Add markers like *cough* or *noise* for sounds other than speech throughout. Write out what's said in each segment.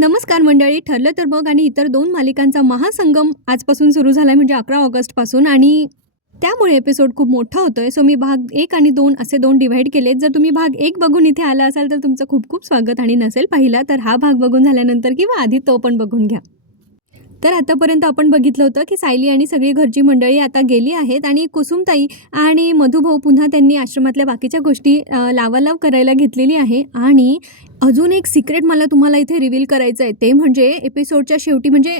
नमस्कार मंडळी ठरलं तर बघ आणि इतर दोन मालिकांचा महासंगम आजपासून सुरू झाला आहे म्हणजे अकरा ऑगस्टपासून आणि त्यामुळे एपिसोड खूप मोठा होतो आहे सो मी भाग एक आणि दोन असे दोन डिव्हाइड केलेत. जर तुम्ही भाग एक बघून इथे आला असाल तर तुमचं खूप खूप स्वागत आणि नसेल पाहिला तर हा भाग बघून झाल्यानंतर किंवा आधी तो पण बघून घ्या. तर आतापर्यंत आपण बघितलं होतं की सायली आणि सगळी घरची मंडळी आता गेली आहेत आणि कुसुमताई आणि मधुभाऊ पुन्हा त्यांनी आश्रमातल्या बाकीच्या गोष्टी लावालाव करायला घेतलेली आहे. आणि अजून एक सिक्रेट मला तुम्हाला इथे रिव्हील करायचं आहे. ते म्हणजे एपिसोडच्या शेवटी म्हणजे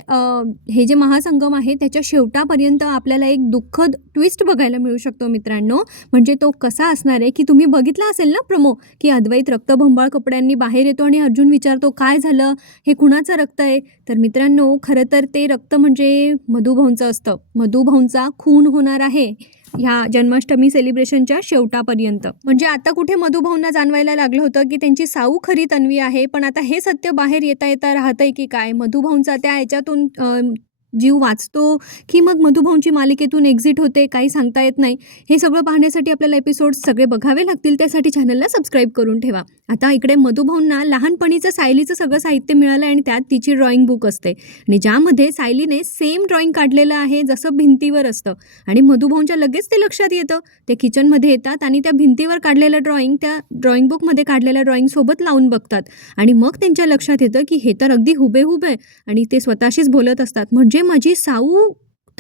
हे जे महासंगम आहे त्याच्या शेवटापर्यंत आपल्याला एक दुःखद ट्विस्ट बघायला मिळू शकतो मित्रांनो. म्हणजे तो कसा असणार आहे की तुम्ही बघितला असेल ना प्रमो की अद्वैत रक्तभंबाळ कपड्यांनी बाहेर येतो आणि अर्जुन विचारतो काय झालं? हे कुणाचं रक्त आहे? तर मित्रांनो खरं तर ते रक्त म्हणजे मधुभाऊंचं असतं. मधुभाऊंचा खून होणार आहे. ह्या जन्माष्टमी सेलिब्रेशनच्या शेवटापर्यंत. म्हणजे आता कुठे मधुभाऊंना जाणवायला लागलं होतं की त्यांची साऊ खरी तन्वी आहे पण आता हे सत्य बाहेर येता येता राहतंय की काय? मधुभाऊंचा त्या ह्याच्यातून जीव वाचतो की मग मधुभाऊंची मालिकेतून एक्झिट होते काही सांगता येत नाही. हे सगळं पाहण्यासाठी आपल्याला एपिसोड सगळे बघावे लागतील त्यासाठी चॅनलला सबस्क्राईब करून ठेवा. आता इकडे मधुभाऊंना लहानपणीचं सायलीचं सगळं साहित्य मिळालं आणि त्यात तिची ड्रॉइंग बुक असते. आणि ज्यामध्ये सायलीने सेम ड्रॉइंग काढलेलं आहे जसं भिंतीवर असतं. आणि मधुभाऊंच्या लगेच ते लक्षात येतं. ते किचनमध्ये येतात आणि त्या भिंतीवर काढलेलं ड्रॉइंग त्या ड्रॉइंग बुकमध्ये काढलेल्या ड्रॉइंगसोबत लावून बघतात. आणि मग त्यांच्या लक्षात येतं की हे तर अगदी हुबेहुब आहे. आणि ते स्वतःशीच बोलत असतात. म्हणजे माझी साऊ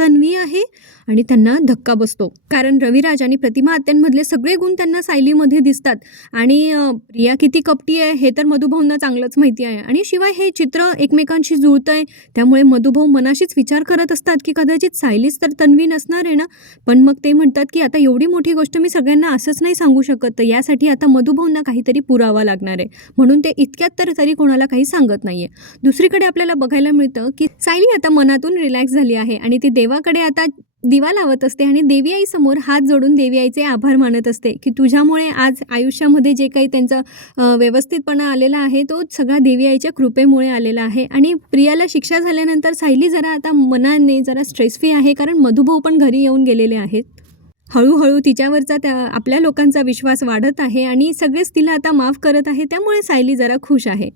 तन्वी आहे आणि त्यांना धक्का बसतो. कारण रविराज आणि प्रतिमा आत्यांमधले सगळे गुण त्यांना सायलीमध्ये दिसतात. आणि प्रिया किती कपटी आहे हे तर मधुभाऊंना चांगलंच माहिती आहे. आणि शिवाय हे चित्र एकमेकांशी जुळतं आहे त्यामुळे मधुभाऊ मनाशीच विचार करत असतात की कदाचित सायलीच तर तन्वी नसणार आहे ना? पण मग ते म्हणतात की आता एवढी मोठी गोष्ट मी सगळ्यांना असंच नाही सांगू शकत तर यासाठी आता मधुभाऊंना काहीतरी पुरावा लागणार आहे. म्हणून ते इतक्यात तर तरी कोणाला काही सांगत नाही आहे दुसरीकडे आपल्याला बघायला मिळतं की सायली आता मनातून रिलॅक्स झाली आहे आणि ती देवाकडे आता दिवा लावत असते आणि देवी आईसमोर हात जोडून देवी आईचे आभार मानत असते की तुझ्यामुळे आज आयुष्यामध्ये जे काही त्यांचं व्यवस्थितपणा आलेला आहे तो सगळा देवी आईच्या कृपेमुळे आलेला आहे. आणि प्रियाला शिक्षा झाल्यानंतर सायली जरा आता मनाने जरा स्ट्रेस आहे कारण मधुभाऊ पण घरी येऊन गेलेले आहेत. हळूहळू तिच्यावरचा त्या आपल्या लोकांचा विश्वास वाढत आहे आणि सगळेच तिला आता माफ करत आहे त्यामुळे सायली जरा खुश आहे.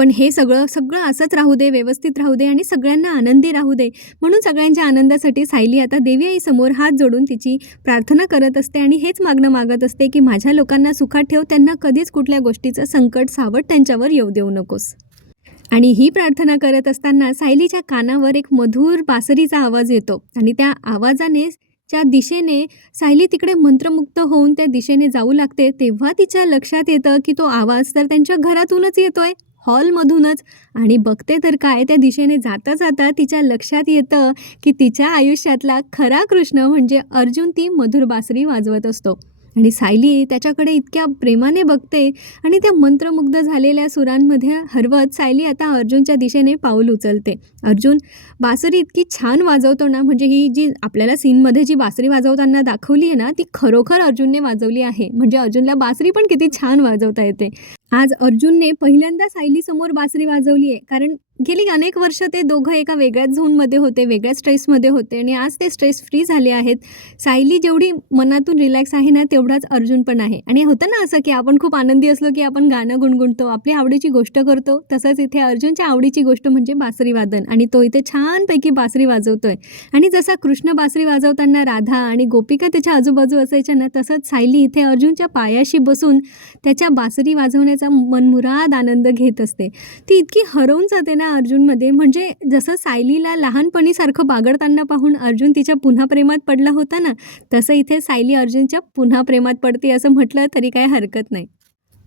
पण हे सगळं सगळं असंच राहू दे व्यवस्थित राहू दे आणि सगळ्यांना आनंदी राहू दे. म्हणून सगळ्यांच्या आनंदासाठी सायली आता देवी आईसमोर हात जोडून तिची प्रार्थना करत असते आणि हेच मागणं मागत असते की माझ्या लोकांना सुखात ठेव त्यांना कधीच कुठल्या गोष्टीचं संकट सावट त्यांच्यावर येऊ देऊ नकोस. आणि ही प्रार्थना करत असताना सायलीच्या कानावर एक मधुर बासरीचा आवाज येतो आणि त्या आवाजाने च्या दिशेने सायली तिकडे मंत्रमुग्ध होऊन त्या दिशेने जाऊ लागते. तेव्हा तिच्या लक्षात येतं की तो आवाज तर त्यांच्या घरातूनच येतोय. हॉलमधूनच. आणि बघते तर काय त्या दिशेने जाता जाता तिच्या लक्षात येतं की तिच्या आयुष्यातला खरा कृष्ण म्हणजे अर्जुन ती मधुर बासरी वाजवत असतो. आणि सायली त्याच्याकडे इतक्या प्रेमाने बघते आणि त्या मंत्रमुग्ध झालेल्या सुरांमध्ये हरवत सायली आता अर्जुनच्या दिशेने पाऊल उचलते. अर्जुन बासरी इतकी छान वाजवतो ना म्हणजे ही जी आपल्याला सीनमध्ये जी बासरी वाजवताना दाखवली आहे ना ती खरोखर अर्जुनने वाजवली आहे. म्हणजे अर्जुनला बासरी पण किती छान वाजवता येते. आज अर्जुनने पहिल्यांदा सायलीसमोर बासरी वाजवली आहे. कारण गेली अनेक वर्ष ते दोघं एका वेगळ्याच झोनमध्ये होते वेगळ्याच स्ट्रेसमध्ये होते आणि आज ते स्ट्रेस फ्री झाले आहेत. सायली जेवढी मनातून रिलॅक्स आहे ना तेवढाच अर्जुन पण आहे. आणि होतं ना असं की आपण खूप आनंदी असलो की आपण गाणं गुणगुणतो आपली आवडीची गोष्ट करतो तसंच इथे अर्जुनच्या आवडीची गोष्ट म्हणजे बासरी वादन. आणि तो इथे छानपैकी बासरी वाजवतोय. आणि जसा कृष्ण बासरी वाजवताना राधा आणि गोपिका त्याच्या आजूबाजू असायच्या ना तसंच सायली इथे अर्जुनच्या पायाशी बसून त्याच्या बासरी वाजवण्याचा मनमुराद आनंद घेत असते. ती इतकी हरवून जाते ना अर्जुनमध्ये. म्हणजे जसं सायलीला लहानपणीसारखं बागडताना पाहून अर्जुन तिच्या पुन्हा प्रेमात पडला होता ना तसं इथे सायली अर्जुनच्या पुन्हा प्रेमात पडते असं म्हटलं तरी काय हरकत नाही.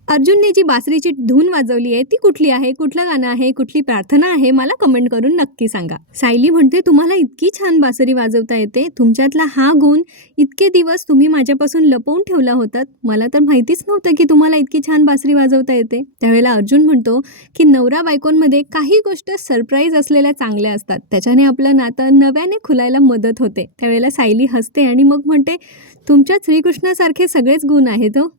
अर्जुनने जी बासरीची धून वाजवली आहे ती कुठली आहे? कुठलं गाणं आहे? कुठली प्रार्थना आहे? मला कमेंट करून नक्की सांगा. सायली म्हणते तुम्हाला इतकी छान बासरी वाजवता येते. तुमच्यातला हा गुण इतके दिवस तुम्ही माझ्यापासून लपवून ठेवला होतात. मला तर माहितीच नव्हतं की तुम्हाला इतकी छान बासरी वाजवता येते. त्यावेळेला अर्जुन म्हणतो की नवरा बायकोंमध्ये काही गोष्ट सरप्राईज असलेल्या चांगल्या असतात. त्याच्याने आपलं नातं नव्याने खुलायला मदत होते. त्यावेळेला सायली हसते आणि मग म्हणते तुमच्या श्रीकृष्णासारखे सगळेच गुण आहेत हो.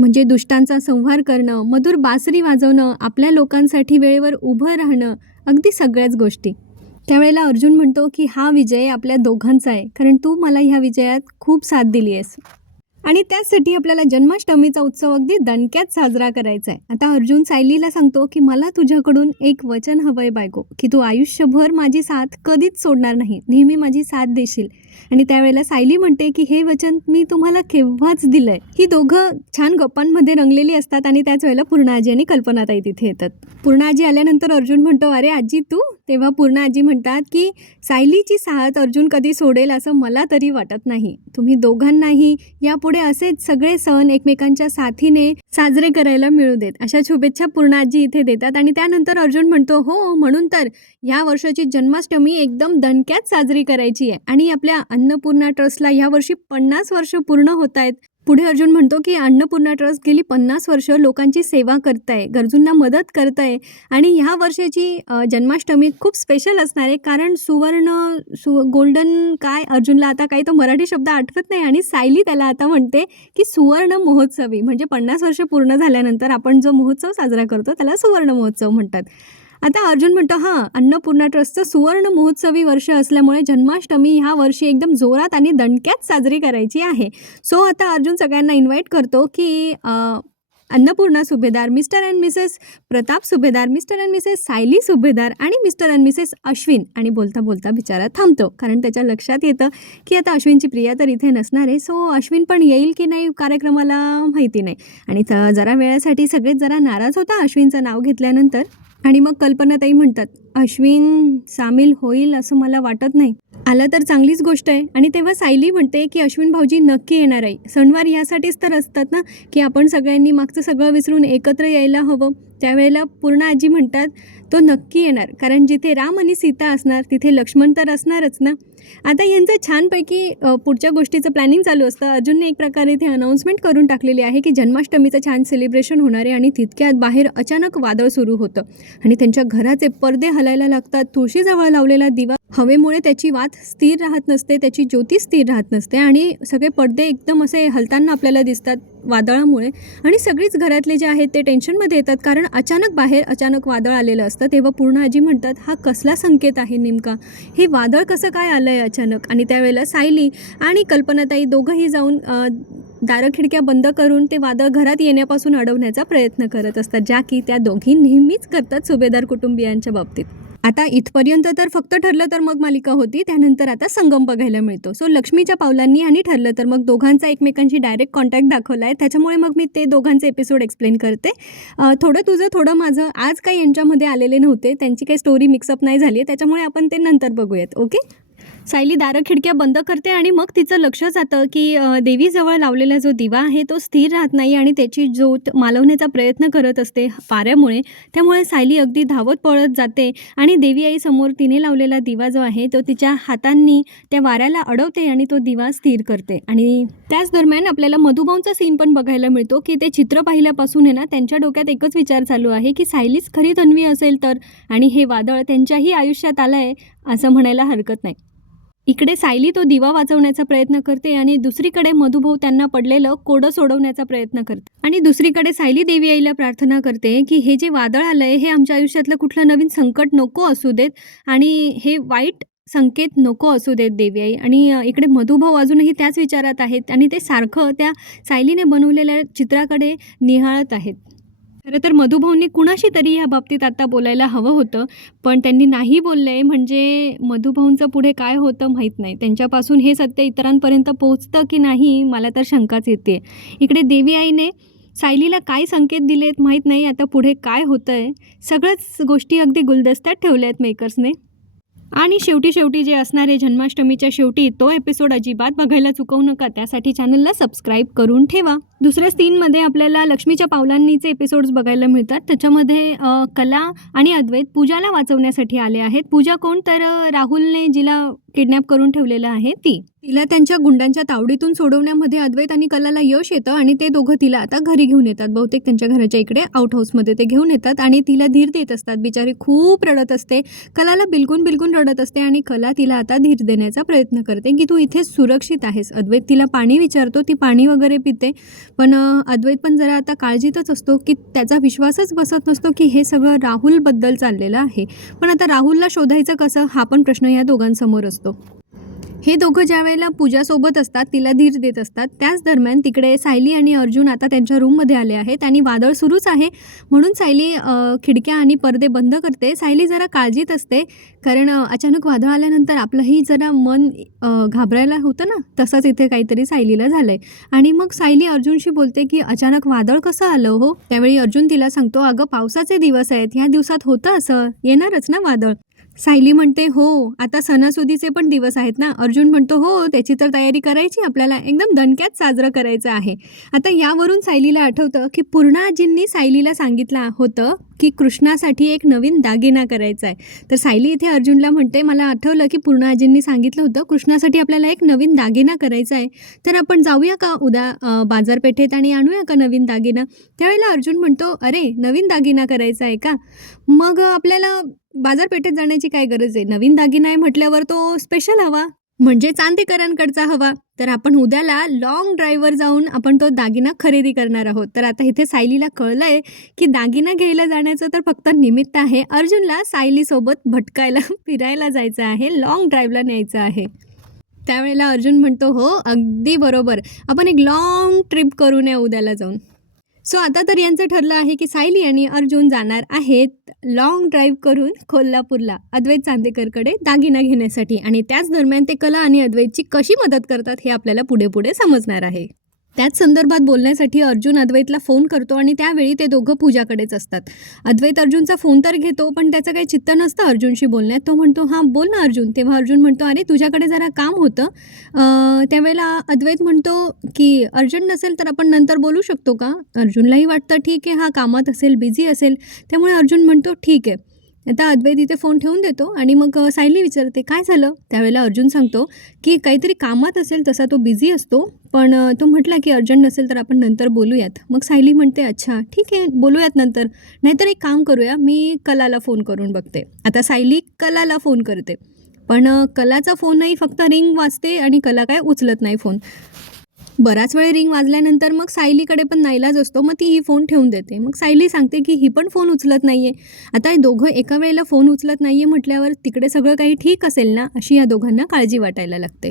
म्हणजे दुष्टांचा संहार करणं मधुर बासरी वाजवणं आपल्या लोकांसाठी वेळेवर उभं राहणं अगदी सगळ्याच गोष्टी. त्यावेळेला अर्जुन म्हणतो की हा विजय आपल्या दोघांचा आहे कारण तू मला ह्या विजयात खूप साथ दिली आहेस. आणि त्याचसाठी आपल्याला जन्माष्टमीचा उत्सव अगदी दणक्यात साजरा करायचा आहे आता अर्जुन सायलीला सांगतो की मला तुझ्याकडून एक वचन हवं आहे बायको की तू आयुष्यभर माझी साथ कधीच सोडणार नाही नेहमी माझी साथ देशील. आणि त्यावेळेला सायली म्हणते की हे वचन मी तुम्हाला केव्हाच दिलंय. ही दोघं छान गप्पांमध्ये रंगलेली असतात आणि त्याच वेळेला पूर्णाजी आणि कल्पनाताई तिथे येतात. पूर्णाजी आल्यानंतर अर्जुन म्हणतो अरे आजी तू? तेव्हा पूर्ण आजी म्हणतात की सायलीची साथ अर्जुन कधी सोडेल असं मला तरी वाटत नाही. तुम्ही दोघांनाही यापुढे पुढे असेच सगळे सण एकमेकांच्या साथीने साजरे करायला मिळू देत. अशा शुभेच्छा पूर्ण आजी इथे देतात. आणि त्यानंतर अर्जुन म्हणतो हो म्हणून तर ह्या वर्षाची जन्माष्टमी एकदम दणक्यात साजरी करायची आहे. आणि आपल्या अन्नपूर्णा ट्रस्टला ह्या वर्षी पन्नास वर्ष पूर्ण होत आहेत. पुढे अर्जुन म्हणतो की अन्नपूर्णा ट्रस्ट गेली पन्नास वर्ष लोकांची सेवा करताय गरजूंना मदत करताय. आणि ह्या वर्षाची जन्माष्टमी खूप स्पेशल असणार आहे. कारण सुवर्ण सु गोल्डन काय अर्जुनला आता काही तो मराठी शब्द आठवत नाही आणि सायली त्याला आता म्हणते की सुवर्ण महोत्सवी. म्हणजे पन्नास वर्ष पूर्ण झाल्यानंतर आपण जो महोत्सव साजरा करतो त्याला सुवर्ण महोत्सव म्हणतात. आता अर्जुन म्हणतो हां अन्नपूर्णा ट्रस्टचं सुवर्ण महोत्सवी वर्ष असल्यामुळे जन्माष्टमी ह्या वर्षी एकदम जोरात आणि दणक्यात साजरी करायची आहे. सो आता अर्जुन सगळ्यांना इन्व्हाइट करतो की Annapurna Subhedar Mr and Mrs Pratap Subhedar Mr and Mrs Sayali Subhedar आणि मिस्टर अँड मिसेस अश्विन आणि बोलता बोलता बिचारा थांबतो. कारण त्याच्या लक्षात येतं की आता अश्विनची प्रिया तर इथे नसणार आहे. सो अश्विन पण येईल की नाही कार्यक्रमाला माहिती नाही. आणि जरा वेळासाठी सगळेच जरा नाराज होता अश्विनचं नाव घेतल्यानंतर. आणि मग कल्पनाताई म्हणतात अश्विन सामील होईल असं मला वाटत नाही. आलं तर चांगलीच गोष्ट आहे. आणि तेव्हा सायली म्हणते की अश्विन भाऊजी नक्की येणार आहे. सणवार ह्यासाठीच तर असतात ना की आपण सगळ्यांनी मागचं सगळं विसरून एकत्र यायला हवं. त्यावेळेला पूर्ण आजी म्हणतात तो नक्की येणार. कारण जिथे राम आणि सीता असणार तिथे लक्ष्मण तर असणारच ना? आता यांचं छानपैकी पुढच्या गोष्टीचं प्लॅनिंग चालू असतं. अर्जुनने एक प्रकारे इथे अनाऊन्समेंट करून टाकलेली आहे की जन्माष्टमीचं छान सेलिब्रेशन होणार आहे आणि तितक्यात बाहेर अचानक वादळ सुरू होतं. आणि त्यांच्या घराचे पडदे हलायला लागतात तुळशीजवळ लावलेला दिवा हवेमुळे त्याची वात स्थिर राहत नसते त्याची ज्योती स्थिर राहत नसते आणि सगळे पडदे एकदम असे हलताना आपल्याला दिसतात वादळामुळे. आणि सगळीच घरातले जे आहेत ते टेन्शनमध्ये येतात कारण अचानक बाहेर अचानक वादळ आलेलं असतं. तेव्हा पूर्ण आजी म्हणतात हा कसला संकेत आहे नेमका? हे वादळ कसं काय आलं आहे अचानक? आणि त्यावेळेला सायली आणि कल्पनाताई दोघंही जाऊन दारं खिडक्या बंद करून ते वादळ घरात येण्यापासून अडवण्याचा प्रयत्न करत असतात ज्या की त्या दोघी नेहमीच करतात सुभेदार कुटुंबियांच्या बाबतीत. आता इथपर्यंत तर फक्त ठरलं तर मग मालिका होती त्यानंतर आता संगम बघायला मिळतो. सो लक्ष्मीच्या पावलांनी आणि ठरलं तर मग दोघांचा एकमेकांशी डायरेक्ट कॉन्टॅक्ट दाखवला आहे. त्याच्यामुळे मग मी ते दोघांचे एपिसोड एक्सप्लेन करते. थोडं तुझं थोडं माझं. आज काही यांच्यामध्ये आलेले नव्हते. त्यांची काही स्टोरी मिक्सअप नाही झाली त्याच्यामुळे आपण ते नंतर बघूयात. ओके सायली दारं खिडक्या बंद करते आणि मग तिचं लक्ष जातं की देवीजवळ लावलेला जो दिवा आहे तो स्थिर राहत नाही आणि त्याची ज्योत मालवण्याचा प्रयत्न करत असते पाऱ्यामुळे. त्यामुळे सायली अगदी धावत पळत जाते आणि देवी आईसमोर तिने लावलेला दिवा जो आहे तो तिच्या हातांनी त्या वाऱ्याला अडवते आणि तो दिवा स्थिर करते. आणि त्याच दरम्यान आपल्याला मधुभाऊंचा सीन पण बघायला मिळतो की ते चित्र पाहिल्यापासून आहे ना त्यांच्या डोक्यात एकच विचार चालू आहे की सायलीच खरी तन्वी असेल तर आणि हे वादळ त्यांच्याही आयुष्यात आलं आहे असं म्हणायला हरकत नाही. इकडे सायली तो दिवा वाचवण्याचा प्रयत्न करते आणि दुसरीकडे मधुभाऊ त्यांना पडलेलं कोडं सोडवण्याचा प्रयत्न करते. आणि दुसरीकडे सायली देवी आईला प्रार्थना करते की हे जे वादळ आलंय हे आमच्या आयुष्यातलं कुठलं नवीन संकट नको असू देत आणि हे वाईट संकेत नको असू देत देवी आई. आणि इकडे मधुभाऊ अजूनही त्याच विचारात आहेत आणि ते सारखं त्या सायलीने बनवलेल्या चित्राकडे निहाळत आहेत. खरं तर मधुभाऊंनी कुणाशी तरी ह्या बाबतीत आता बोलायला हवं होतं पण त्यांनी नाही बोलले म्हणजे मधुभाऊंचं पुढे काय होतं माहीत नाही. त्यांच्यापासून हे सत्य इतरांपर्यंत पोहोचतं की नाही मला तर शंकाच येते. इकडे देवी आईने सायलीला काय संकेत दिलेत माहीत नाही. आता पुढे काय होतं आहे सगळंच गोष्टी अगदी गुलदस्त्यात ठेवल्या आहेत मेकर्सने. आणि शेवटी शेवटी जे असणारे जन्माष्टमीच्या शेवटी तो एपिसोड अजिबात बघायला चुकवू नका. त्यासाठी चॅनलला सबस्क्राईब करून ठेवा. दुसऱ्या सीनमध्ये आपल्याला लक्ष्मीच्या पावलांनीचे एपिसोड्स बघायला मिळतात. त्याच्यामध्ये कला आणि अद्वैत पूजाला वाचवण्यासाठी आले आहेत. पूजा कोण? तर राहुलने जिला किडनॅप करून ठेवलेलं आहे ती. तिला त्यांच्या गुंडांच्या तावडीतून सोडवण्यामध्ये अद्वैत आणि कलाला यश येतं आणि ते दोघं तिला आता घरी घेऊन येतात. बहुतेक त्यांच्या घराच्या इकडे आउट हाऊसमध्ये ते घेऊन येतात आणि तिला धीर देत असतात. बिचारी खूप रडत असते. कलाला बिलकुल बिलकुल रडत असते आणि कला तिला आता धीर देण्याचा प्रयत्न करते की तू इथे सुरक्षित आहेस. अद्वैत तिला पाणी विचारतो. ती पाणी वगैरे पिते. पण अद्वैत पण जरा आता काळजीतच असतो की त्याचा विश्वासच बसत नसतो की हे सगळं राहुलबद्दल चाललेलं आहे. पण आता राहुलला शोधायचं कसं? हा पण प्रश्न या दोघांसमोर असतो. हे दोघं ज्या वेळेला पूजासोबत असतात तिला धीर देत असतात त्याच दरम्यान तिकडे सायली आणि अर्जुन आता त्यांच्या रूममध्ये आले आहेत. आणि वादळ सुरूच आहे. म्हणून सायली खिडक्या आणि पडदे बंद करते. सायली जरा काळजीत असते कारण अचानक वादळ आल्यानंतर आपलंही जरा मन घाबरायला होतं ना? तसंच इथे काहीतरी सायलीला झालं आहे आणि मग सायली अर्जुनशी बोलते की अचानक वादळ कसं आलं हो? त्यावेळी अर्जुन तिला सांगतो अगं पावसाचे दिवस आहेत. ह्या दिवसात होतं असं. येणारच ना वादळ. सायली म्हणते हो आता सणासुदीचे पण दिवस आहेत ना. अर्जुन म्हणतो हो त्याची तर तयारी करायची आपल्याला एकदम दणक्यात साजरं करायचं आहे. आता यावरून सायलीला आठवतं की पूर्णाजींनी सायलीला सांगितलं होतं की कृष्णासाठी एक नवीन दागिना करायचा आहे. तर सायली इथे अर्जुनला म्हणते मला आठवलं की पूर्णाजींनी सांगितलं होतं कृष्णासाठी आपल्याला एक नवीन दागिना करायचा आहे. तर आपण जाऊया का उद्या बाजारपेठेत आणि आणूया का नवीन दागिना? त्यावेळेला अर्जुन म्हणतो अरे नवीन दागिना करायचा आहे का? मग आपल्याला बाजारपेठेत जाण्याची काय गरज आहे? नवीन दागिना आहे म्हटल्यावर तो स्पेशल हवा. म्हणजे चांदेकरांकडचा हवा. तर आपण उद्याला लॉंग ड्राईव्हवर जाऊन आपण तो दागिना खरेदी करणार आहोत. तर आता इथे सायलीला कळलंय की दागिना घ्यायला जाण्याचं तर फक्त निमित्त आहे. अर्जुनला सायलीसोबत भटकायला *laughs* फिरायला जायचं आहे. लॉंग ड्राईव्हला न्यायचं आहे. त्यावेळेला अर्जुन म्हणतो हो अगदी बरोबर. आपण एक लॉंग ट्रिप करू नये उद्याला जाऊन. सो आता तर यांचं ठरलं आहे की सायली आणि अर्जुन जाणार आहेत लॉंग ड्राईव्ह करून कोल्हापूरला अद्वैत चांदेकरकडे दागिना घेण्यासाठी. आणि त्याच दरम्यान ते कला आणि अद्वैतची कशी मदत करतात हे आपल्याला पुढे पुढे समजणार आहे. त्याच संदर्भात बोलण्यासाठी अर्जुन अद्वैतला फोन करतो आणि त्यावेळी ते दोघं पूजाकडेच असतात. अद्वैत अर्जुनचा फोन तर घेतो पण त्याचं काही चित्त नसतं अर्जुनशी बोलण्यात. तो म्हणतो हां बोल ना अर्जुन. तेव्हा अर्जुन म्हणतो अरे तुझ्याकडे जरा काम होतं. त्यावेळेला अद्वैत म्हणतो की अर्जंट नसेल तर आपण नंतर बोलू शकतो का? अर्जुनलाही वाटतं ठीक आहे हा कामात असेल बिझी असेल. त्यामुळे अर्जुन म्हणतो ठीक आहे. आता अद्वैत इथे फोन ठेवून देतो आणि मग सायली विचारते काय झालं? त्यावेळेला अर्जुन सांगतो की काहीतरी कामात असेल तसा तो बिझी असतो पण तो म्हटला की अर्जंट नसेल तर आपण नंतर बोलूयात. मग सायली म्हणते अच्छा ठीक आहे बोलूयात नंतर. नाहीतर एक काम करूया मी कलाला फोन करून बघते. आता सायली कलाला फोन करते पण कलाचा फोनही फक्त रिंग वाजते आणि कला काय उचलत नाही फोन. बराच वेळ रिंग वाजल्यानंतर मग सायलीकडे पण नाईलाज असतो मग ती ही फोन ठेवून देते. मग सायली सांगते की ही पण फोन उचलत नाही आहे आता हे दोघं एका वेळेला फोन उचलत नाही आहे म्हटल्यावर तिकडे सगळं काही ठीक असेल ना? अशी या दोघांना काळजी वाटायला लागते.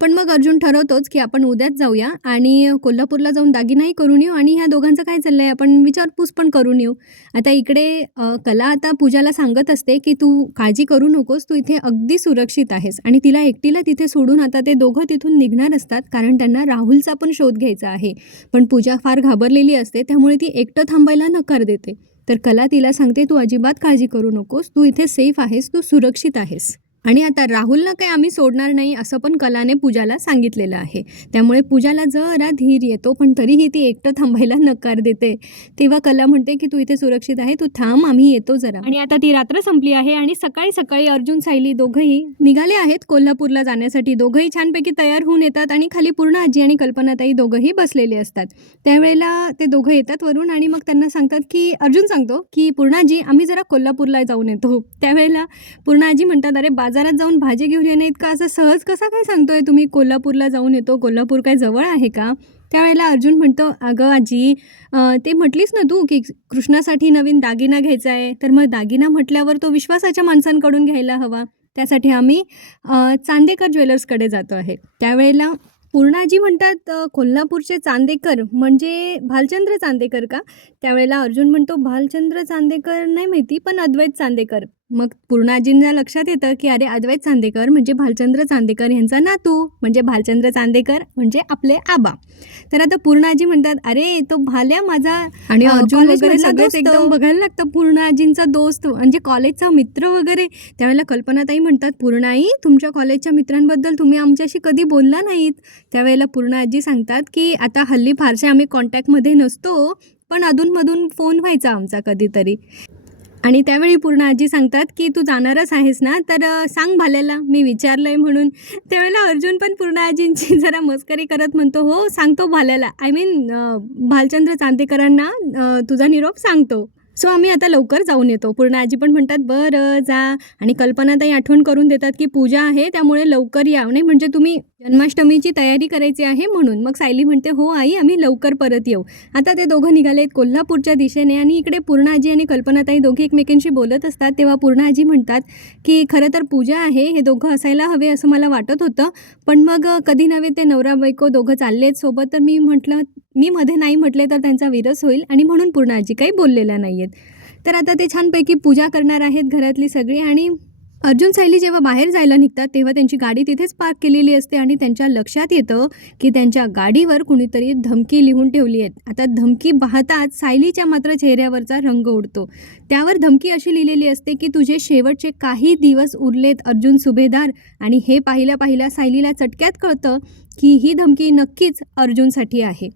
पण मग अर्जुन ठरवतोच की आपण उद्याच जाऊया आणि कोल्हापूरला जाऊन दागिनाही करून येऊ आणि ह्या दोघांचं काय चाललं आहे आपण विचारपूस पण करून येऊ. आता इकडे कला आता पूजाला सांगत असते की तू काळजी करू नकोस तू इथे अगदी सुरक्षित आहेस आणि तिला एकटीला तिथे सोडून आता ते दोघं तिथून निघणार असतात कारण त्यांना राहुलचा पण शोध घ्यायचा आहे. पण पूजा फार घाबरलेली असते त्यामुळे ती एकटं थांबायला नकार देते. तर कला तिला सांगते तू अजिबात काळजी करू नकोस तू इथे सेफ आहेस तू सुरक्षित आहेस. आणि आता राहुलला काही आम्ही सोडणार नाही असं पण कलाने पूजाला सांगितलेलं आहे. त्यामुळे पूजाला जरा धीर येतो पण तरीही ती एकटं थांबायला नकार देते. तेव्हा कला म्हणते की तू इथे सुरक्षित आहे तू थांब आम्ही येतो जरा. आणि आता ती रात्र संपली आहे आणि सकाळी सकाळी अर्जुन सायली दोघंही निघाले आहेत कोल्हापूरला जाण्यासाठी. दोघंही छानपैकी तयार होऊन येतात आणि खाली पूर्ण आजी आणि कल्पनाताई दोघंही बसलेले असतात. त्यावेळेला ते दोघं येतात वरून आणि मग त्यांना सांगतात की अर्जुन सांगतो की पूर्णाजी आम्ही जरा कोल्हापूरला जाऊन येतो. त्यावेळेला पूर्णाजी म्हणतात अरे बाजारात जाऊन भाजी घेऊन येणं इतका असं सहज कसा काय सांगतोय तुम्ही? कोल्हापूरला जाऊन येतो. कोल्हापूर काय जवळ आहे का? त्यावेळेला अर्जुन म्हणतो अगं आजी ते म्हटलीस ना तू की कृष्णासाठी नवीन दागिना घ्यायचा आहे तर मग दागिना म्हटल्यावर तो विश्वासाच्या माणसांकडून घ्यायला हवा. त्यासाठी आम्ही चांदेकर ज्वेलर्सकडे जातो आहे. त्यावेळेला पूर्णाजी म्हणतात कोल्हापूरचे चांदेकर म्हणजे भालचंद्र चांदेकर का? त्यावेळेला अर्जुन म्हणतो भालचंद्र चांदेकर नाही माहिती पण अद्वैत चांदेकर. मग पूर्णाजींना लक्षात येतं की अरे अद्वैत चांदेकर म्हणजे भालचंद्र चांदेकर यांचा नातू. म्हणजे भालचंद्र चांदेकर म्हणजे आपले आबा. तर आता पूर्णाजी म्हणतात अरे तो भाल्या माझा आणि अर्जुन वगैरे सगळेच. एकदम बघायला लागतं. पूर्णाजींचा दोस्त म्हणजे कॉलेजचा मित्र वगैरे. त्यावेळेला कल्पनाताई म्हणतात पूर्णाई तुमच्या कॉलेजच्या मित्रांबद्दल तुम्ही आमच्याशी कधी बोलला नाहीत. त्यावेळेला पूर्ण आजी सांगतात की आता हल्ली फारसे आम्ही कॉन्टॅक्टमध्ये नसतो. पण अधूनमधून फोन व्हायचा आमचा कधीतरी. आणि त्यावेळी पूर्ण आजी सांगतात की तू जाणारच आहेस ना? तर सांग भाल्याला. मी विचारलं आहे म्हणून. त्यावेळेला अर्जुन पण पूर्ण आजींची *laughs* जरा मस्करी करत म्हणतो हो सांगतो भाल्याला. आय मीन भालचंद्र चांदेकरांना तुझा निरोप सांगतो. सो आम्ही आता लवकर जाऊन येतो. पूर्ण आजी पण म्हणतात बरं जा. आणि कल्पनाताई आठवण करून देतात की पूजा आहे त्यामुळे लवकर या. नाही म्हणजे तुम्ही जन्माष्टमीची तयारी करायची आहे म्हणून. मग सायली म्हणते हो आई आम्ही लवकर परत येऊ. आता ते दोघं निघालेत कोल्हापूरच्या दिशेने आणि इकडे पूर्ण आजी आणि कल्पनाताई दोघी एकमेकांशी बोलत असतात. तेव्हा पूर्ण आजी म्हणतात की खरं तर पूजा आहे हे दोघं असायला हवे असं मला वाटत होतं. पण मग कधी नव्हे ते नवरा बायको दोघं चाललेत सोबत. तर मी म्हटलं मी मध्ये नाही म्हटले तर त्यांचा विरस होईल आणि म्हणून पूर्ण आजी काही बोललेल्या नाही आहेत तर आता ते छानपैकी पूजा करणार आहेत घरातली सगळी आणि अर्जुन सायली जेव्हा बाहेर जायला निघतात तेव्हा त्यांची गाडी तिथेच पार्क केलेली असते आणि त्यांच्या लक्षात येतं की त्यांच्या गाडीवर कुणीतरी धमकी लिहून ठेवली आहेत आता धमकी पाहताच सायलीच्या मात्र चेहऱ्यावरचा रंग उडतो. त्यावर धमकी अशी लिहिलेली असते की तुझे शेवटचे काही दिवस उरलेत अर्जुन सुभेदार. आणि हे पाहिल्या पाहिल्या सायलीला चटक्यात कळतं की ही धमकी नक्कीच अर्जुनसाठी आहे.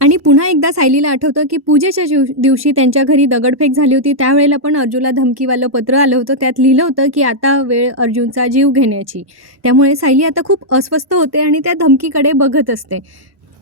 आणि पुन्हा एकदा सायलीला आठवतं की पूजेच्या दिवशी त्यांच्या घरी दगडफेक झाली होती. त्यावेळेला पण अर्जुनला धमकीवालं पत्र आलं होतं. त्यात लिहिलं होतं की आता वेळ अर्जुनचा जीव घेण्याची. त्यामुळे सायली आता खूप अस्वस्थ होते आणि त्या धमकीकडे बघत असते.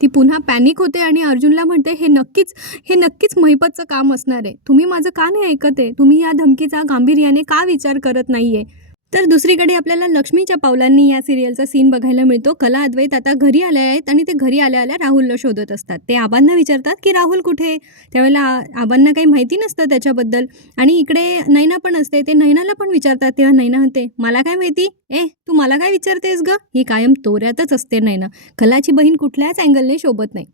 ती पुन्हा पॅनिक होते आणि अर्जुनला म्हणते हे नक्कीच हे नक्कीच महिपतचं काम असणार आहे. तुम्ही माझं का नाही ऐकत आहे? तुम्ही या धमकीचा गांभीर्याने का विचार करत नाही आहे तर दुसरीकडे आपल्याला लक्ष्मीच्या पावलांनी या सिरियलचा सीन बघायला मिळतो. कला अद्वैत आता घरी आले आहेत आणि ते घरी आल्या आल्या राहुलला शोधत असतात. ते आबांना विचारतात की राहुल कुठे? त्यावेळेला आबांना काही माहिती नसतं त्याच्याबद्दल. आणि इकडे नैना पण असते. ते नैनाला पण विचारतात. तेव्हा नैना म्हणते मला काय माहिती? ए तू मला काय विचारतेस ग? ही कायम तोऱ्यातच असते नैना. कलाची बहीण कुठल्याच अँगलने शोभत नाही.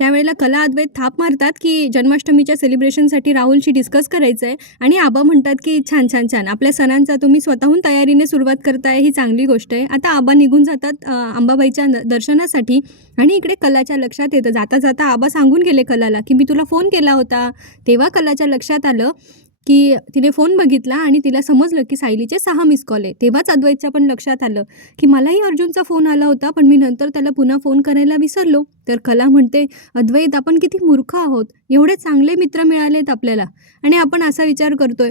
त्यावेळेला कला अद्वैत थाप मारतात की जन्माष्टमीच्या सेलिब्रेशनसाठी राहुलशी डिस्कस करायचं आहे आणि आबा म्हणतात की छान छान छान. आपल्या सणांचा तुम्ही स्वतःहून तयारीने सुरुवात करताय ही चांगली गोष्ट आहे. आता आबा निघून जातात आंबाबाईच्या अंबाबाईच्या न- दर्शनासाठी आणि इकडे कलाच्या लक्षात येतं. जाता जाता आबा सांगून गेले कलाला की मी तुला फोन केला होता. तेव्हा कलाच्या लक्षात आलं की तिने फोन बघितला आणि तिला समजलं की सायलीचे सहा मिस कॉल आहे. तेव्हाच अद्वैतच्या पण लक्षात आलं की मलाही अर्जुनचा फोन आला होता पण मी नंतर त्याला पुन्हा फोन करायला विसरलो. तर कला म्हणते अद्वैत आपण किती मूर्ख आहोत. एवढे चांगले मित्र मिळालेत आपल्याला. आणि आपण असा विचार करतोय.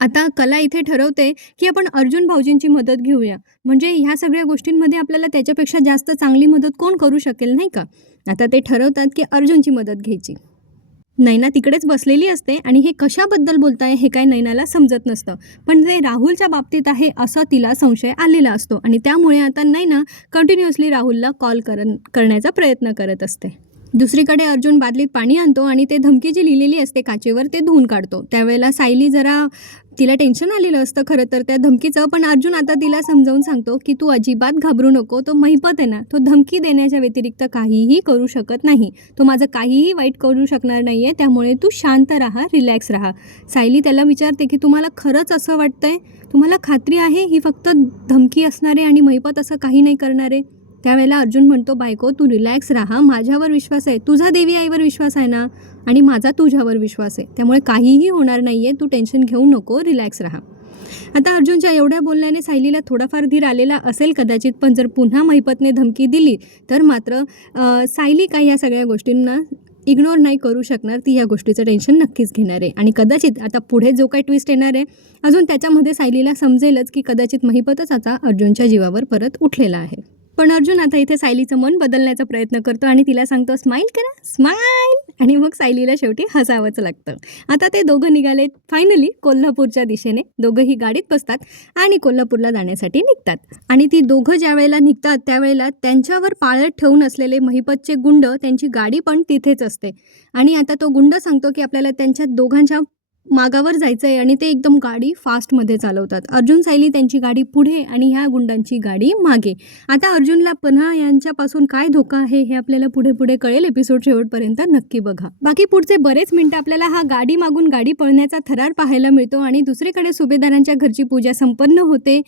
आता कला इथे ठरवते की आपण अर्जुन भाऊजींची मदत घेऊया. म्हणजे ह्या सगळ्या गोष्टींमध्ये आपल्याला त्याच्यापेक्षा जास्त चांगली मदत कोण करू शकेल नाही का? आता ते ठरवतात की अर्जुनची मदत घ्यायची. नैना तिकडेच बसलेली असते आणि हे कशाबद्दल बोलताय हे काय नैनाला समजत नसतं. पण ते राहुलच्या बाबतीत आहे असा तिला संशय आलेला असतो आणि त्यामुळे आता नैना कंटिन्युअसली राहुलला कॉल कर करण्याचा प्रयत्न करत असते. दुसरीकडे अर्जुन बादलीत पाणी आणतो आणि ते धमकी जी लिहिलेली असते काचेवर ते धुवून काढतो. त्यावेळेला सायली जरा तिला टेन्शन आलेलं असतं खरं तर. त्या धमकीचं पण अर्जुन आता तिला समजावून सांगतो की तू अजिबात घाबरू नको तो महिपत आहे ना तो धमकी देण्याच्या व्यतिरिक्त काहीही करू शकत नाही. तो माझं काहीही वाईट करू शकणार नाही आहे त्यामुळे तू शांत राहा रिलॅक्स राहा. सायली त्याला विचारते की तुम्हाला खरंच असं वाटतंय? तुम्हाला खात्री आहे ही फक्त धमकी असणार आहे आणि महिपत असं काही नाही करणारे? त्यावेळेला अर्जुन म्हणतो बायको तू रिलॅक्स राहा माझ्यावर विश्वास आहे. तुझा देवी आईवर विश्वास आहे ना? आणि माझा तुझ्यावर विश्वास आहे. त्यामुळे काहीही होणार नाही आहे तू टेन्शन घेऊ नको. रिलॅक्स राहा. आता अर्जुनच्या एवढ्या बोलण्याने सायलीला थोडाफार धीर आलेला असेल कदाचित पण जर पुन्हा महिपतने धमकी दिली तर मात्र सायली काही या सगळ्या गोष्टींना इग्नोर नाही करू शकणार. ती या गोष्टीचं टेन्शन नक्कीच घेणार आहे. आणि कदाचित आता पुढे जो काही ट्विस्ट येणार आहे अजून त्याच्यामध्ये सायलीला समजेलच की कदाचित महिपतच आता अर्जुनच्या जीवावर परत उठलेला आहे. पण अर्जुन आता इथे सायलीचं मन बदलण्याचा प्रयत्न करतो आणि तिला सांगतो स्माईल करा स्माईल. आणि मग सायलीला शेवटी हसावंच लागतं. आता ते दोघं निघाले फायनली कोल्हापूरच्या दिशेने. दोघंही गाडीत बसतात आणि कोल्हापूरला जाण्यासाठी निघतात. आणि ती दोघं ज्या वेळेला निघतात त्यावेळेला त्यांच्यावर पाळत ठेवून असलेले महिपतचे गुंड त्यांची गाडी पण तिथेच असते. आणि आता तो गुंड सांगतो की आपल्याला त्यांच्या दोघांच्या मागावर जायचं आहे आणि ते एकदम गाडी फास्टमध्ये चालवतात. अर्जुन सायली त्यांची गाडी पुढे आणि ह्या गुंडांची गाडी मागे. आता अर्जुनला पन्हा यांच्यापासून काय धोका आहे हे आपल्याला पुढे पुढे कळेल एपिसोड शेवटपर्यंत नक्की बघा. बाकी पुढचे बरेच मिनिटं आपल्याला हा गाडी मागून गाडी पळण्याचा थरार पाहायला मिळतो आणि दुसरीकडे सुभेदारांच्या घरची पूजा संपन्न होते.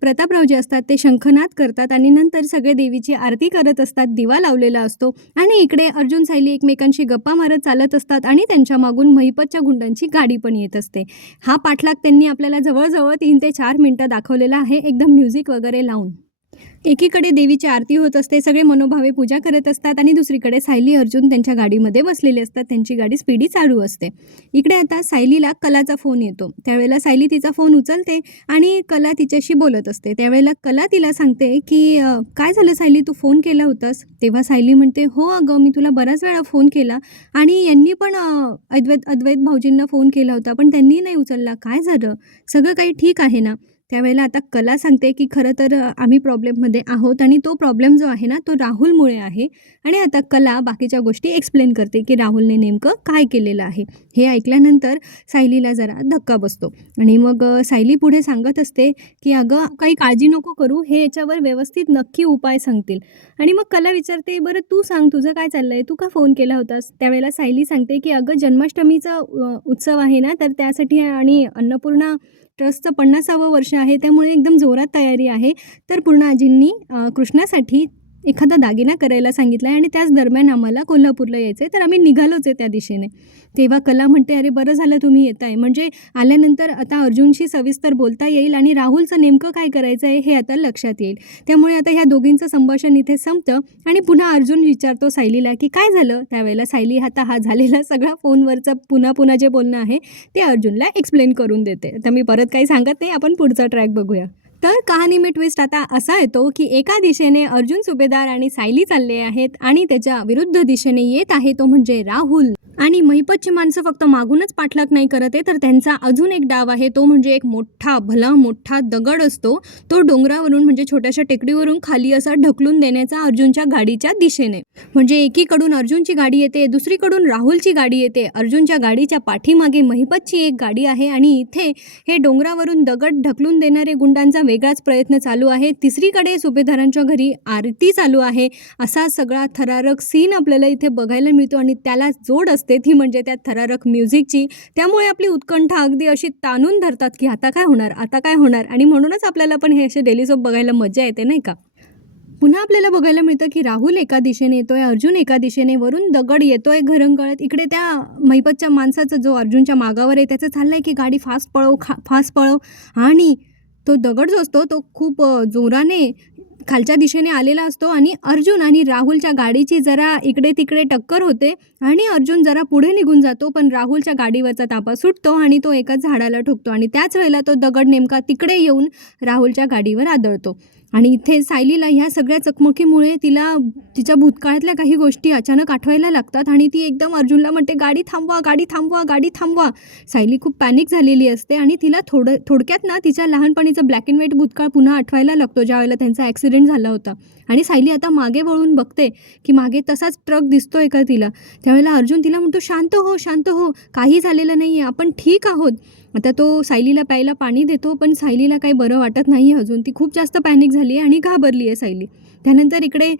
प्रतापराव जे असतात ते शंखनाद करतात आणि नंतर सगळे देवीची आरती करत असतात दिवा लावलेला असतो. आणि इकडे अर्जुन सायली एकमेकांशी गप्पा मारत चालत असतात आणि त्यांच्या मागून महिपतच्या गुंडांची गाडी पण येत असते. हा पाठलाग त्यांनी आपल्याला जवळजवळ तीन ते चार मिनटं दाखवलेला आहे. एकदम म्युझिक वगैरे लावून. एकीकडे देवीची आरती होत असते सगळे मनोभावे पूजा करत असतात आणि दुसरीकडे सायली अर्जुन त्यांच्या गाडीमध्ये बसलेले असतात त्यांची गाडी स्पीडी चालू असते. इकडे आता सायलीला कलाचा फोन येतो. त्यावेळेला सायली तिचा फोन उचलते आणि कला तिच्याशी बोलत असते. त्यावेळेला कला तिला सांगते की काय झालं सायली? तू फोन केला होतास? तेव्हा सायली म्हणते हो अगं मी तुला बऱ्याच वेळा फोन केला आणि यांनी पण अद्वैत अद्वैत भाऊजींना फोन केला होता पण त्यांनी नाही उचलला. काय झालं? सगळं काही ठीक आहे ना? त्यावेळेला आता कला सांगते की खरं तर आम्ही प्रॉब्लेममध्ये आहोत आणि तो प्रॉब्लेम जो आहे ना तो राहुलमुळे आहे. आणि आता कला बाकीच्या गोष्टी एक्सप्लेन करते की राहुलने नेमकं काय केलेलं आहे. हे ऐकल्यानंतर सायलीला जरा धक्का बसतो. आणि मग सायली पुढे सांगत असते की अगं काही काळजी नको करू हे याच्यावर व्यवस्थित नक्की उपाय सांगतील. आणि मग कला विचारते बरं तू सांग तुझं काय चाललं आहे तू का फोन केला होतास? त्यावेळेला सायली सांगते की अगं जन्माष्टमीचा उत्सव आहे ना तर त्यासाठी आणि अन्नपूर्णा ट्रस्टचं पन्नासावं वर्ष आहे त्यामुळे एकदम जोरात तयारी आहे. तर पूर्ण आजींनी कृष्णासाठी एखादा दागिना करायला सांगितला आहे आणि त्याच दरम्यान आम्हाला कोल्हापूरला यायचं आहे तर आम्ही निघालोच आहे त्या दिशेने. तेव्हा कला म्हणते अरे बरं झालं तुम्ही येत आहे म्हणजे आल्यानंतर आता अर्जुनशी सविस्तर बोलता येईल आणि राहुलचं नेमकं काय करायचं आहे हे आता लक्षात येईल. त्यामुळे आता ह्या दोघींचं संभाषण इथे संपतं आणि पुन्हा अर्जुन विचारतो सायलीला की काय झालं? त्यावेळेला सायली आता हा झालेला सगळा फोनवरचं पुन्हा पुन्हा जे बोलणं आहे ते अर्जुनला एक्सप्लेन करून देते. तर मी परत काही सांगत नाही आपण पुढचा ट्रॅक बघूया. तर कहाणी में ट्विस्ट आता असा येतो की एका दिशेने अर्जुन सुभेदार आणि सायली चालले आहेत आणि त्याच्या विरुद्ध दिशेने येत आहे तो म्हणजे राहुल. आणि महिपतची माणसं फक्त मागूनच पाठलाग नाही करत आहे तर त्यांचा अजून एक डाव आहे तो म्हणजे एक मोठा भला मोठा दगड असतो. तो डोंगरावरून म्हणजे छोट्याशा टेकडीवरून खाली असा ढकलून देण्याचा अर्जुनच्या गाडीच्या दिशेने. म्हणजे एकीकडून अर्जुनची गाडी येते दुसरीकडून राहुलची गाडी येते. अर्जुनच्या गाडीच्या पाठीमागे महिपतची एक गाडी आहे आणि इथे हे डोंगरावरून दगड ढकलून देणारे गुंडांचा वेगळाच प्रयत्न चालू आहे. तिसरीकडे सुभेदारांच्या घरी आरती चालू आहे. असा सगळा थरारक सीन आपल्याला इथे बघायला मिळतो आणि त्याला जोड असते. ती म्हणजे त्या थरारक म्युझिकची. त्यामुळे आपली उत्कंठा अगदी अशी ताणून धरतात की आता काय होणार? आता काय होणार? आणि म्हणूनच आपल्याला पण हे असे डेली सोप बघायला मजा येते नाही का? पुन्हा आपल्याला बघायला मिळतं की राहुल एका दिशेने येतोय अर्जुन एका दिशेने वरून दगड येतोय घरंगळत. इकडे त्या महिपतच्या माणसाचा जो अर्जुनच्या मागावर आहे त्याचं चाललंय की गाडी फास्ट पळव खा फास्ट पळव. आणि तो दगड जो असतो तो खूप जोराने खालच्या दिशेने आलेला असतो आणि अर्जुन आणि राहुलच्या गाडीची जरा इकडे तिकडे टक्कर होते आणि अर्जुन जरा पुढे निघून जातो पण राहुलच्या गाडीवरचा तापा सुटतो आणि तो एकाच झाडाला ठोकतो आणि त्याच वेळेला तो दगड नेमका तिकडे येऊन राहुलच्या गाडीवर आदळतो. आणि इथे सायलीला ह्या सगळ्या चकमकीमुळे तिला तिच्या भूतकाळातल्या काही गोष्टी अचानक आठवायला लागतात आणि ती एकदम अर्जुनला म्हणते गाडी थांबवा गाडी थांबवा गाडी थांबवा. सायली खूप पॅनिक झालेली असते आणि तिला थोडं थोडक्यात ना तिच्या लहानपणीचा ब्लॅक अँड व्हाईट भूतकाळ पुन्हा आठवायला लागतो ज्यावेळेला त्यांचा ॲक्सिडेंट झाला होता. आणि सायली आता मागे वळून बघते की मागे तसाच ट्रक दिसतोय का तिला. त्यावेळेला अर्जुन तिला म्हणतो शांत हो शांत हो काही झालेलं नाही आहे आपण ठीक आहोत. आता तो सायलीला प्यायला पाणी देतो पण सायलीला काही बरं वाटत नाही अजून. ती खूप जास्त पॅनिक झाली आहे आणि घाबरली आहे सायली. त्यानंतर इकडे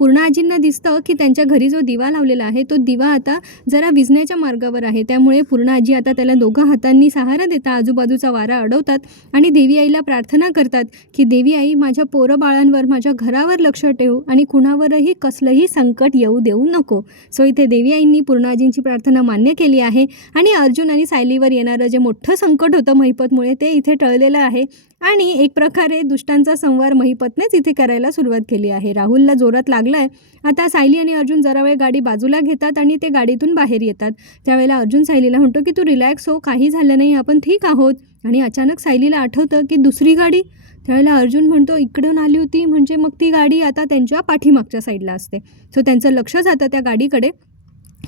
पूर्ण आजींना दिसतं की त्यांच्या घरी जो दिवा लावलेला आहे तो दिवा आता जरा विजण्याच्या मार्गावर आहे. त्यामुळे पूर्ण आजी आता त्याला दोघं हातांनी सहारा देता आजूबाजूचा वारा अडवतात आणि देवी आईला प्रार्थना करतात की देवी आई माझ्या पोरं बाळांवर माझ्या घरावर लक्ष ठेवू आणि कुणावरही कसलंही संकट येऊ देऊ नको. सो इथे देवी आईंनी पूर्णाजींची प्रार्थना मान्य केली आहे आणि अर्जुन आणि सायलीवर येणारं जे मोठं संकट होतं महिपतमुळे ते इथे टळलेलं आहे. आणि एक प्रकारे दुष्टांचा संवार महिपतनेच इथे करायला सुरुवात केली आहे. राहुलला जोरात लागला आहे आता सायली आणि अर्जुन जरा वेळ गाडी बाजूला घेतात आणि ते गाडीतून बाहेर येतात. त्यावेळेला अर्जुन सायलीला म्हणतो की तू रिलॅक्स हो काही झालं नाही आपण ठीक आहोत. आणि अचानक सायलीला आठवतं की दुसरी गाडी? त्यावेळेला अर्जुन म्हणतो इकडून आली होती म्हणजे मग ती गाडी आता त्यांच्या पाठीमागच्या साईडला असते. सो त्यांचं लक्ष जातं त्या गाडीकडे.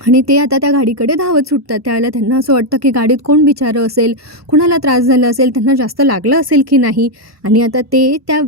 आणि ते आता त्या गाडीकडे धावत सुटतात. त्यावेळेला त्यांना असं वाटतं की गाडीत कोण बिचारं असेल कुणाला त्रास झाला असेल त्यांना जास्त लागलं असेल की नाही? आणि आता ते त्या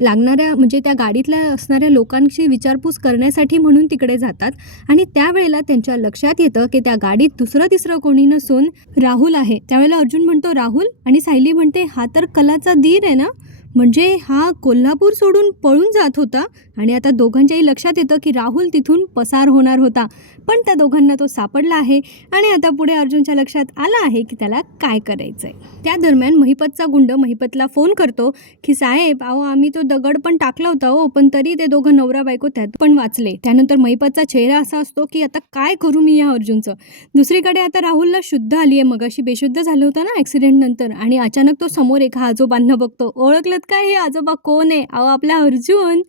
लागणाऱ्या म्हणजे त्या गाडीतल्या असणाऱ्या लोकांची विचारपूस करण्यासाठी म्हणून तिकडे जातात. आणि त्यावेळेला त्यांच्या लक्षात येतं की त्या गाडीत दुसरं तिसरं कोणी नसून राहुल आहे. त्यावेळेला अर्जुन म्हणतो राहुल? आणि सायली म्हणते हा तर कलाचा धीर आहे ना? म्हणजे हा कोल्हापूर सोडून पळून जात होता आणि आता दोघांच्याही लक्षात येतं की राहुल तिथून पसार होणार होता. पण त्या दोघांना तो सापडला आहे आणि आता पुढे अर्जुनच्या लक्षात आला आहे की त्याला काय करायचं आहे त्या दरम्यान महिपतचा गुंड महिपतला फोन करतो की साहेब अहो आम्ही तो दगड पण टाकला होता हो पण तरी ते दोघं नवरा बायको त्यात पण वाचले. त्यानंतर महिपतचा चेहरा असा असतो की आता काय करू मी या अर्जुनचं? दुसरीकडे आता राहुलला शुद्ध आली आहे मगाशी बेशुद्ध झालं होतं ना ॲक्सिडेंट नंतर आणि अचानक तो समोर एका आजोबांना बघतो. ओळखलं काय हे आजोबा कोण आहे? अहो आपला अर्जुन.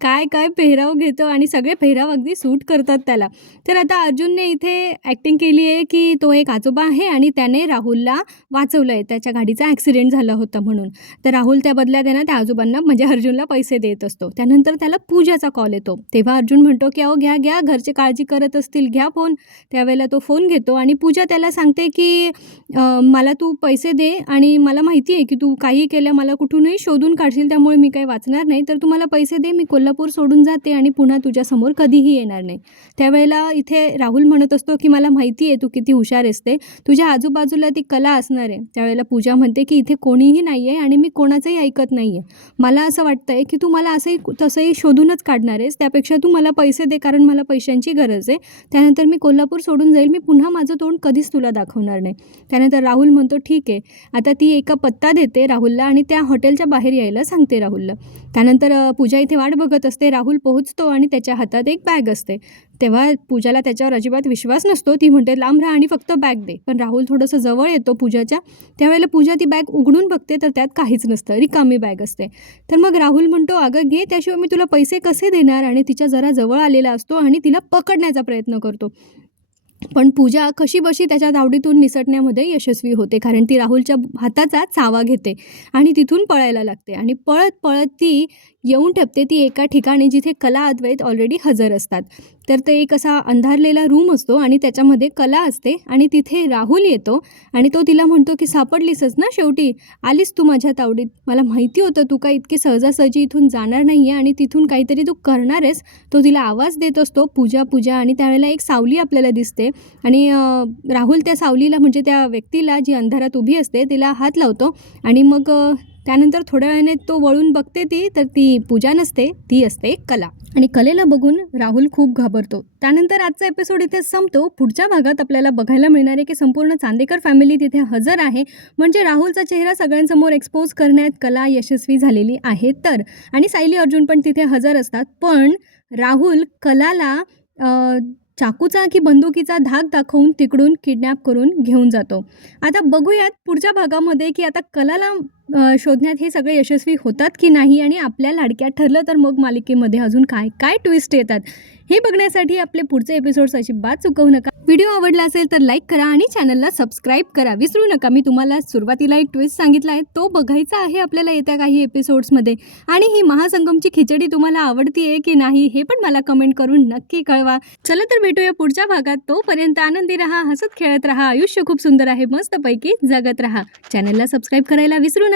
काय काय पेहराव घेतो आणि सगळे पेहराव अगदी सूट करतात त्याला. तर आता अर्जुनने इथे ॲक्टिंग केली आहे की तो एक आजोबा आहे आणि त्याने राहुलला वाचवलं आहे त्याच्या गाडीचा ॲक्सिडेंट झाला होता म्हणून. तर राहुल त्या बदल्यात आहे ना त्या आजोबांना म्हणजे अर्जुनला पैसे देत असतो. त्यानंतर त्याला पूजाचा कॉल येतो. तेव्हा अर्जुन म्हणतो की अहो घ्या घ्या घरचे काळजी करत असतील घ्या फोन त्यावेळेला तो फोन घेतो आणि पूजा त्याला सांगते की मला तू पैसे दे आणि मला माहिती आहे की तू काही केलं मला कुठूनही शोधून काढशील त्यामुळे मी काही वाचणार नाही तर तू मला पैसे दे मी कोल्हापूर सोडून जाते आणि पुन्हा तुझ्यासमोर कधीही येणार नाही. त्यावेळेला इथे राहुल म्हणत असतो की मला माहिती आहे तू किती हुशार असते. तुझ्या आजूबाजूला ती कला असणार आहे. त्यावेळेला पूजा म्हणते की इथे कोणीही नाही आहे आणि मी कोणाचंही ऐकत नाही आहे मला असं वाटतं आहे की तू मला असंही तसंही शोधूनच काढणार आहेस. त्यापेक्षा तू मला पैसे दे कारण मला पैशांची गरज आहे. त्यानंतर मी कोल्हापूर सोडून जाईल. मी पुन्हा माझं तोंड कधीच तुला दाखवणार नाही. त्यानंतर राहुल म्हणतो ठीक आहे. आता ती एका पत्ता देते राहुलला आणि त्या हॉटेलच्या बाहेर यायला सांगते राहुलला. त्यानंतर पूजा इथे वाट बघत असते राहुल पोहोचतो आणि त्याच्या हातात एक बॅग असते. तेव्हा पूजाला त्याच्यावर अजिबात विश्वास नसतो. ती म्हणते लांब राहा आणि फक्त बॅग दे. पण राहुल थोडंसं जवळ येतो पूजाच्या. त्यावेळेला पूजा ती बॅग उघडून बघते तर त्यात काहीच नसतं. रिकामी बॅग असते. तर मग राहुल म्हणतो अगं घे त्याशिवाय मी तुला पैसे कसे देणार? आणि तिच्या जरा जवळ आलेला असतो आणि तिला पकडण्याचा प्रयत्न करतो. पण पूजा कशी बशी त्याच्या दावडीतून निसटण्यामध्ये यशस्वी होते कारण ती राहुलच्या हाताचा चावा घेते आणि तिथून पळायला लागते. आणि पळत पळत ती येऊन ठेपते ती एका ठिकाणी जिथे कला अद्वैत ऑलरेडी हजर असतात. तर ते एक असा अंधारलेला रूम असतो आणि त्याच्यामध्ये कला असते आणि तिथे राहुल येतो आणि तो तिला म्हणतो की सापडलीसच ना शेवटी? आलीस तू माझ्या तावडीत? मला माहिती होतं तू काय इतकी सहजासहजी इथून जाणार नाही आहे आणि तिथून काहीतरी तू करणार आहेस तो तिला आवाज देत असतो पूजा पूजा आणि त्यावेळेला एक सावली आपल्याला दिसते. आणि राहुल त्या सावलीला म्हणजे त्या व्यक्तीला जी अंधारात उभी असते तिला हात लावतो आणि मग त्यानंतर थोड्या वेळाने तो वळून बघते ती तर ती पूजा नसते ती असते कला. आणि कलेला बघून राहुल खूप घाबरतो. त्यानंतर आजचा एपिसोड इथे संपतो. पुढच्या भागात आपल्याला बघायला मिळणार आहे की संपूर्ण चांदेकर फॅमिली तिथे हजर आहे. म्हणजे राहुलचा चेहरा सगळ्यांसमोर एक्सपोज करण्यात कला यशस्वी झालेली आहे तर. आणि सायली अर्जुन पण तिथे हजर असतात. पण राहुल कलाला चाकूचा की बंदुकीचा धाक दाखवून तिकडून किडनॅप करून घेऊन जातो. आता बघूयात पुढच्या भागामध्ये की आता कलाला शोधण्यात हे सगळे यशस्वी होतात की नाही आणि आपल्या लाडक्यात ठरलं तर मग मालिकेमध्ये अजून काय काय ट्विस्ट येतात हे बघण्यासाठी आपले पुढचे एपिसोड्स अजिबात चुकवू नका. व्हिडिओ आवडला असेल तर लाईक करा आणि चॅनलला सबस्क्राईब करा. विसरू नका. मी तुम्हाला सुरुवातीला एक ट्विस्ट सांगितला आहे. तो बघायचा आहे आपल्याला येत्या काही एपिसोड्समध्ये आणि ही महासंगमची खिचडी तुम्हाला आवडती आहे की नाही हे पण मला कमेंट करून नक्की कळवा. चला तर भेटूया पुढच्या भागात. तोपर्यंत आनंदी रहा हसत खेळत रहा. आयुष्य खूप सुंदर आहे. मस्तपैकी जगत रहा. चॅनलला सबस्क्राईब करायला विसरू नका.